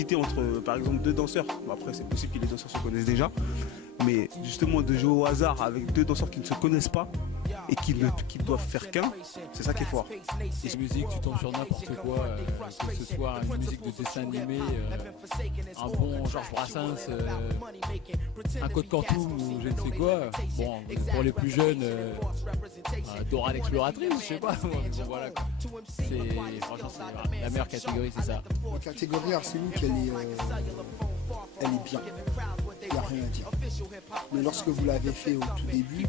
complicité entre, par exemple, deux danseurs. Bon, après, c'est possible que les danseurs se connaissent déjà. Mais justement, de jouer au hasard avec deux danseurs qui ne se connaissent pas et qui doivent faire qu'un, c'est ça qui est fort. Et musique, tu tombes sur n'importe quoi, que ce soit une musique de dessin animé, un bon Georges Brassens, un Code Quantum ou je ne sais quoi. Bon, pour les plus jeunes, Dora l'exploratrice, je sais pas. Bon, voilà, quoi. Franchement, c'est la meilleure catégorie, c'est ça. La catégorie arsenic, elle est bien. Il n'y a rien à dire. Mais lorsque vous l'avez fait au tout début,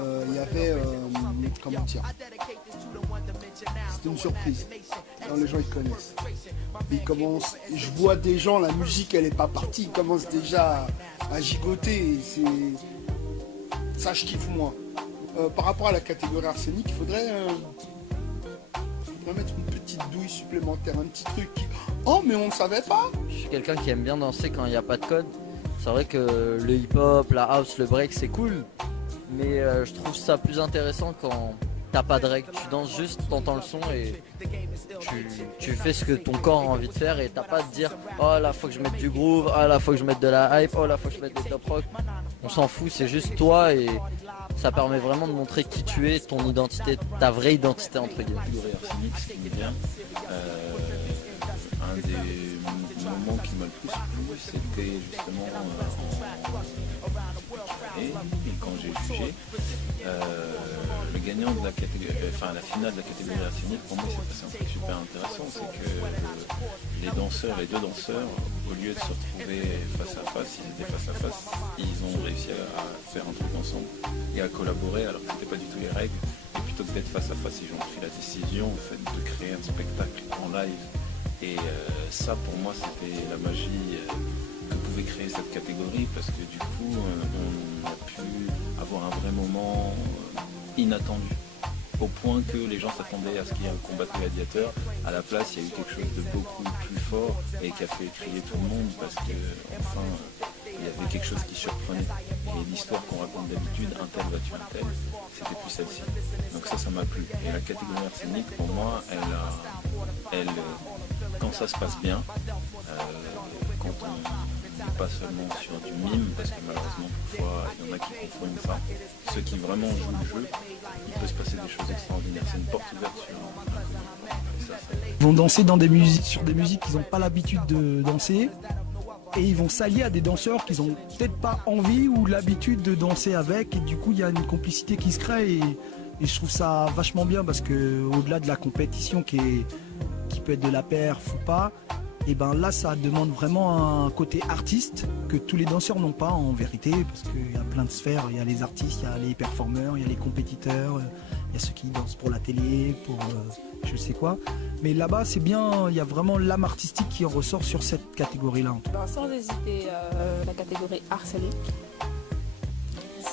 il y avait, comment dire, c'était une surprise. Alors, les gens ils connaissent. Ils commencent, je vois des gens, la musique elle n'est pas partie, ils commencent déjà à gigoter. Ça je kiffe moi. Par rapport à la catégorie arsenic, il faudrait mettre une petite douille supplémentaire, un petit truc. Oh mais on ne savait pas. Je suis quelqu'un qui aime bien danser quand il n'y a pas de code. C'est vrai que le hip-hop, la house, le break c'est cool. Mais je trouve ça plus intéressant quand t'as pas de règles. Tu danses juste, t'entends le son et tu fais ce que ton corps a envie de faire. Et t'as pas à te dire oh là faut que je mette du groove, oh là faut que je mette de la hype, oh là faut que je mette des top rock. On s'en fout, c'est juste toi et ça permet vraiment de montrer qui tu es, ton identité, ta vraie identité entre guillemets. Arsenic, ce qui est bien, un des moments qui m'a le plus plu, c'était justement et quand j'ai jugé le gagnant de la catégorie, enfin la finale de la catégorie arsenic, pour moi c'est passé un truc super intéressant, c'est que les deux danseurs, au lieu de se retrouver face à face, ils étaient face à face, ils ont réussi à faire un truc ensemble et à collaborer alors que c'était pas du tout les règles. Et plutôt que d'être face à face, ils ont pris la décision en fait, de créer un spectacle en live. Et ça pour moi c'était la magie que pouvait créer cette catégorie, parce que du coup on a pu avoir un vrai moment inattendu, au point que les gens s'attendaient à ce qu'il y ait un combat de gladiateurs. À la place, il y a eu quelque chose de beaucoup plus fort et qui a fait crier tout le monde, parce que enfin il y avait quelque chose qui surprenait. Et l'histoire qu'on raconte d'habitude, un tel va tuer un tel, c'était plus celle-ci. Donc ça m'a plu. Et la catégorie arsenic, pour moi, elle quand ça se passe bien, quand on n'est pas seulement sur du mime, parce que malheureusement parfois il y en a qui confondent ça, ceux qui vraiment jouent le jeu, il peut se passer des choses extraordinaires. C'est une porte ouverte sur Ils vont danser sur des musiques qu'ils n'ont pas l'habitude de danser. Et ils vont s'allier à des danseurs qu'ils n'ont peut-être pas envie ou l'habitude de danser avec. Et du coup, il y a une complicité qui se crée. Et je trouve ça vachement bien, parce que au-delà de la compétition qui peut être de la perf ou pas, et ben là ça demande vraiment un côté artiste que tous les danseurs n'ont pas en vérité, parce qu'il y a plein de sphères. Il y a les artistes, il y a les performeurs, il y a les compétiteurs, il y a ceux qui dansent pour la télé, pour je sais quoi. Mais là-bas c'est bien, il y a vraiment l'âme artistique qui en ressort sur cette catégorie-là. Sans hésiter, la catégorie arsenic,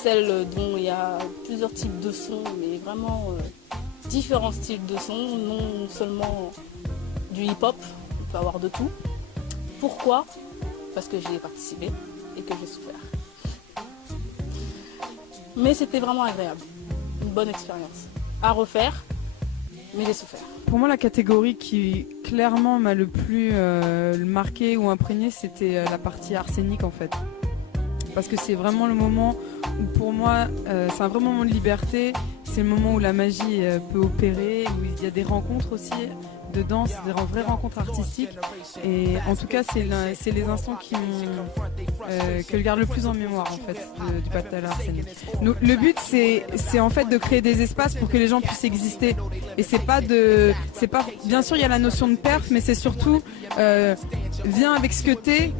celle dont il y a plusieurs types de sons, mais vraiment différents styles de sons, non seulement du hip-hop, on peut avoir de tout. Pourquoi? Parce que j'y ai participé et que j'ai souffert. Mais c'était vraiment agréable, une bonne expérience. À refaire, mais j'ai souffert. Pour moi, la catégorie qui clairement m'a le plus marqué ou imprégné, c'était la partie arsenic en fait. Parce que c'est vraiment le moment où pour moi, c'est un vrai moment de liberté. C'est le moment où la magie peut opérer, où il y a des rencontres aussi de danse, des vraies rencontres artistiques. Et en tout cas, c'est les instants que je garde le plus en mémoire en fait du Battle Arsenic. Le but, c'est en fait de créer des espaces pour que les gens puissent exister. Et c'est pas bien sûr il y a la notion de perf, mais c'est surtout viens avec ce que t'es,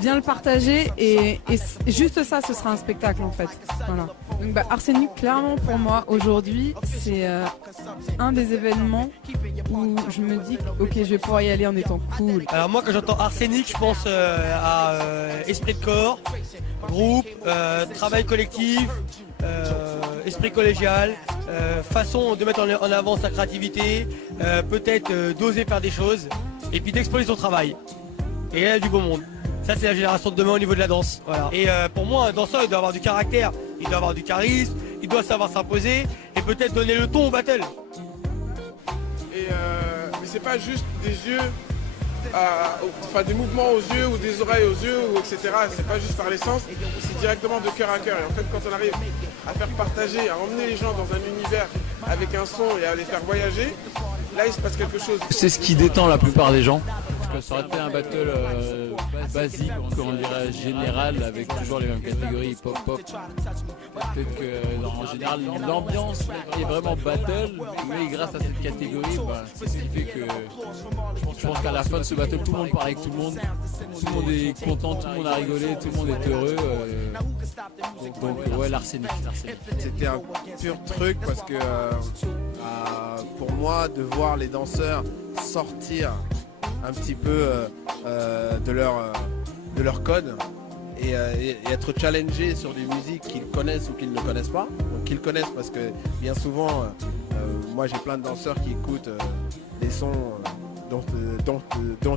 viens le partager et juste ça, ce sera un spectacle en fait. Voilà. Donc Arsenic, clairement pour moi aujourd'hui, c'est un des événements où je me dis ok, je vais pouvoir y aller en étant cool. Alors moi quand j'entends Arsenic, je pense à esprit de corps, groupe, travail collectif, esprit collégial, façon de mettre en avant sa créativité, peut-être d'oser faire des choses et puis d'exploser son travail. Et là, il y a du beau monde. Ça c'est la génération de demain au niveau de la danse. Voilà. Et pour moi un danseur il doit avoir du caractère, il doit avoir du charisme, il doit savoir s'imposer et peut-être donner le ton au battle. Mais c'est pas juste des yeux des mouvements aux yeux ou des oreilles aux yeux, ou etc. C'est pas juste par les sens, c'est directement de cœur à cœur. Et en fait, quand on arrive à faire partager, à emmener les gens dans un univers avec un son et à les faire voyager, là il se passe quelque chose. C'est ce qui détend la plupart des gens. Parce que ça aurait été un battle basique, on dirait général, avec toujours les mêmes catégories hip-hop. Peut-être que en général l'ambiance est vraiment battle, mais grâce à cette catégorie, c'est ce qui fait que je pense qu'à la fin de ce battle, tout le monde parle avec tout le monde est content, tout le monde a rigolé, tout le monde est heureux. Donc ouais, l'arsenic. C'était un pur truc parce que pour moi, de voir les danseurs sortir un petit peu de leur code et être challengés sur des musiques qu'ils connaissent ou qu'ils ne connaissent pas. Donc qu'ils connaissent parce que bien souvent, moi j'ai plein de danseurs qui écoutent des sons dont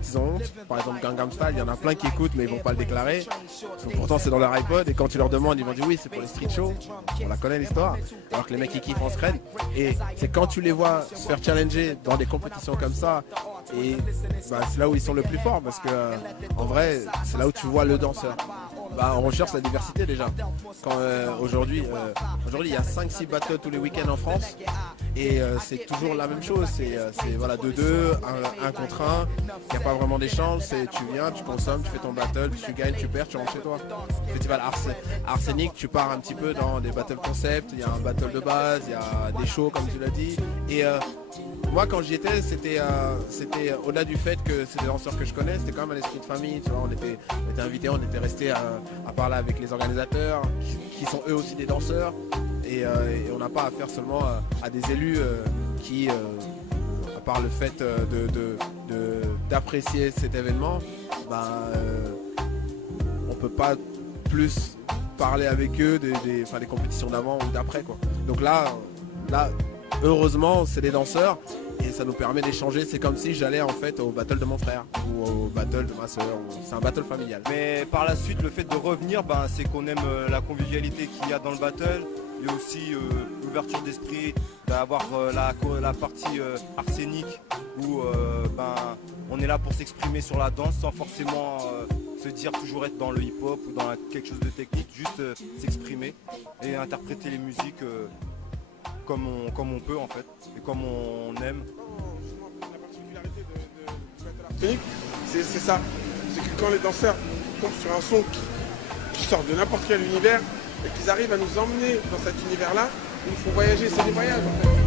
ils ont honte. Par exemple Gangnam Style, il y en a plein qui écoutent mais ils vont pas le déclarer. Pourtant c'est dans leur iPod et quand tu leur demandes ils vont dire oui c'est pour les street shows. On la connaît l'histoire. Alors que les mecs ils kiffent en scred. Et c'est quand tu les vois se faire challenger dans des compétitions comme ça et c'est là où ils sont le plus forts parce que en vrai c'est là où tu vois le danseur. On recherche la diversité déjà. Aujourd'hui il y a 5-6 battles tous les week-ends en France et c'est toujours la même chose. C'est 2-2, 1 contre 1, il n'y a pas vraiment d'échange, tu viens, tu consommes, tu fais ton battle, tu gagnes, tu perds, tu rentres chez toi. Festival Arsenic, tu pars un petit peu dans des battles concept, il y a un battle de base, il y a des shows comme tu l'as dit. Et moi quand j'y étais, c'était au-delà du fait que c'est des danseurs que je connais, c'était quand même un esprit de famille, tu vois, on était invités, on était restés à parler avec les organisateurs qui sont eux aussi des danseurs et on n'a pas affaire seulement à des élus qui à part le fait d'apprécier cet événement, on peut pas plus parler avec eux des compétitions d'avant ou d'après quoi. Donc là heureusement c'est des danseurs et ça nous permet d'échanger. C'est comme si j'allais en fait au battle de mon frère ou au battle de ma soeur. C'est un battle familial. Mais par la suite le fait de revenir, c'est qu'on aime la convivialité qu'il y a dans le battle et aussi l'ouverture d'esprit, d'avoir la partie arsenic où on est là pour s'exprimer sur la danse sans forcément se dire toujours être dans le hip-hop ou dans quelque chose de technique, juste s'exprimer et interpréter les musiques comme on peut en fait et comme on aime. La particularité du battle arsenic, c'est ça, c'est que quand les danseurs tombent sur un son qui sort de n'importe quel univers et qu'ils arrivent à nous emmener dans cet univers-là, ils nous font voyager, c'est des voyages en fait.